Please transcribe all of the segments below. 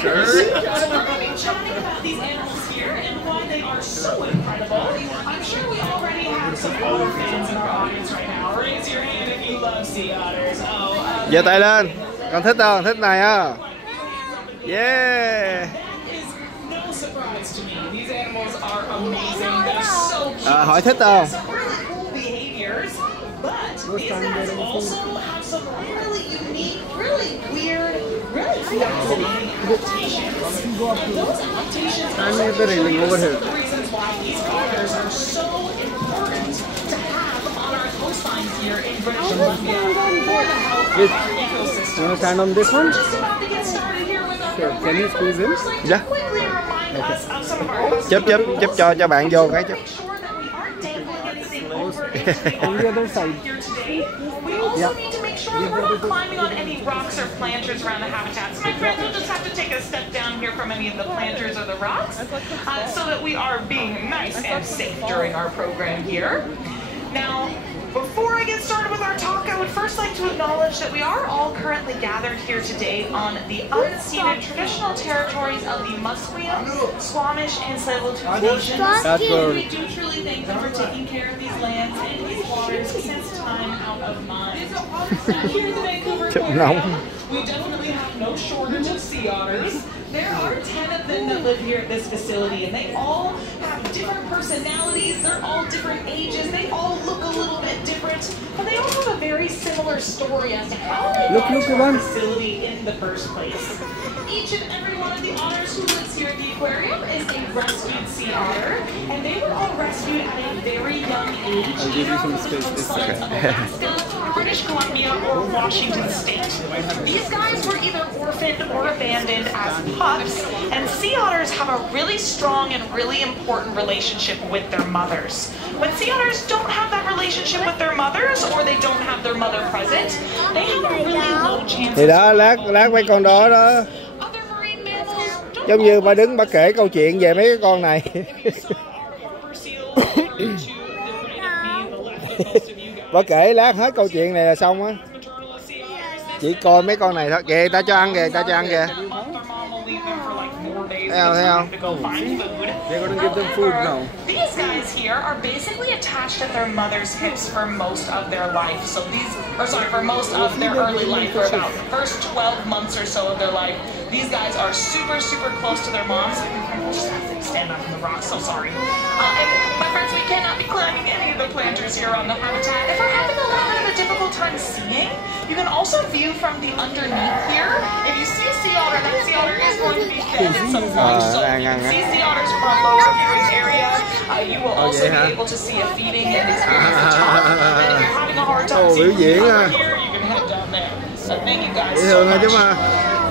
Sure. These animals here and why they are so incredible. I'm sure we already have some otter fans in our audience right now. Raise your hand if you love sea otters. Giơ tay lên. Con thích không? Thích này á. Yeah. No surprise to me. These animals are amazing. They're so cute. Hỏi thích không? But these guys also have some really unique, really weird, really fascinating adaptations. And those adaptations are some of the reasons why these otters are so important to have on our coastlines here in British Columbia for the health of our ecosystem. You want to stand on this one? Just about to get started here with our Sure. Can you squeeze in? Yeah. Quickly remind us of some of our Chấp cho bạn vô cái chứ. On the other side. We also need to make sure that we're not climbing on any rocks or planters around the habitat. So my friends will just have to take a step down here from any of the planters or the rocks so that we are being nice and safe during our program here. Now, before I get started with our talk, I would first like to acknowledge that we are all currently gathered here today on the unceded traditional territories of the Musqueam, Squamish, and Tsleil-Waututh nations. We do truly thank them for taking care of these lands and these waters since time out of mind. Here at the Vancouver Aquarium, we definitely have no shortage of sea otters. There are 10 of them that live here at this facility, and they all have different personalities, they're all different ages, they all look a little bit different, but they all have a very similar story as to how they got to our facility in the first place. Each and every one of the otters who lives here at the aquarium is a rescued sea otter, and they were all rescued at a very young age, either on the coastlines of Alaska, British Columbia, or Washington State. These guys were either orphaned or abandoned as pups, and sea otters have a really strong and really important relationship with their mothers. When sea otters don't have that relationship with their mothers, or they don't have their mother present, they have a really low chance. Thì đó, lát mấy con đó đó. Giống như bà đứng bà kể câu chuyện về mấy cái con này. Bà kể lát hết câu chuyện này là xong á. Chỉ coi mấy con này thôi. Kìa, ta cho ăn kìa, ta cho ăn kìa. Thấy không? They're gonna give them food now. These guys here are basically attached at their mother's hips for most of their life. So for most of their early life, for about the first 12 months or so of their life. These guys are super, super close to their moms. We'll just have to stand up from the rock, so sorry. And my friends, we cannot be climbing any of the planters here on the habitat. If we're having a little bit of a difficult time seeing, you can also view from the underneath here. If you see a sea otter, that sea otter is going to be fed at some point. So you can see sea otters from our lower viewing area. You will also be able to see a feeding and experience at the top. And if you're having a hard time seeing over here, you can head down there. So thank you guys so much.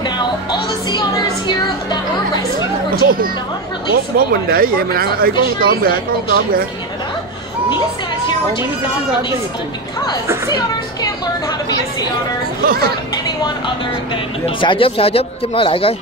Now, all the sea otters here that were rescued were taken non-releasable. Bố mình để vậy mình ăn. Ê, có con tôm kìa, có con tôm kìa. These guys here were taken non-releasable because sea otters can't learn how to be a sea otter from anyone other than. Chúc nói lại coi.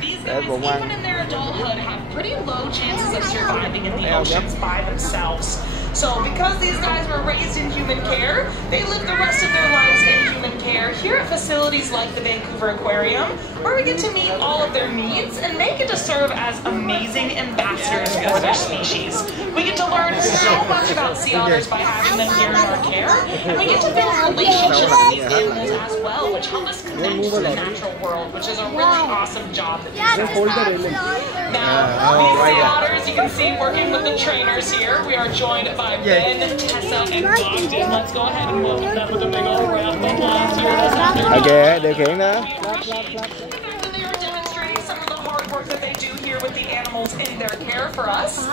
These guys, even in their adulthood, have pretty low chances of surviving in the oceans by themselves. So because these guys were raised in human care, they live the rest of their lives in human care here at facilities like the Vancouver Aquarium, where we get to meet all of their needs and they get to serve as amazing ambassadors for their species. We get to learn so much about sea otters by having them here in our care, and we get to build relationships with these animals as well, which help us connect to the natural world, which is a really awesome job that these guys have. Now, these sea otters, you can see working with the trainers here. We are joined by Ben, Tessa, and Bogdan. Let's go ahead and welcome them with a big old round of applause here. Okay, điều khiển đó. They are demonstrating some of the hard work that they do here with the animals in their care for us.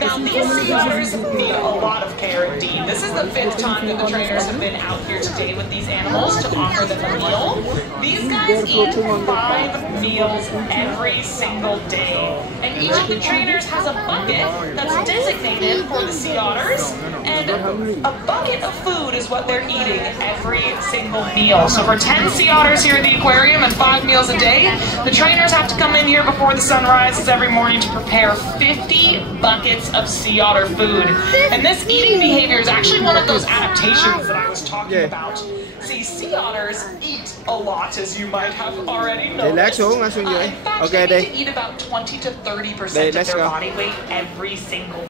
Now, these sea otters need a lot of care indeed. This is the 5th time that the trainers have been out here today with these animals to offer them a meal. These guys eat 5 meals every single day. And each of the trainers has a bucket that's designated for the sea otters. And a bucket of food is what they're eating every single meal. So for 10 sea otters here at the aquarium and 5 meals a day, the trainers have to come in here before the sun rises every morning to to prepare 50 buckets of sea otter food. And this eating behavior is actually one of those adaptations that I was talking about. See, sea otters eat a lot, as you might have already noticed. Lát xuống dưới. In fact, Ok they đi. need to eat about 20 to 30% of their body weight every single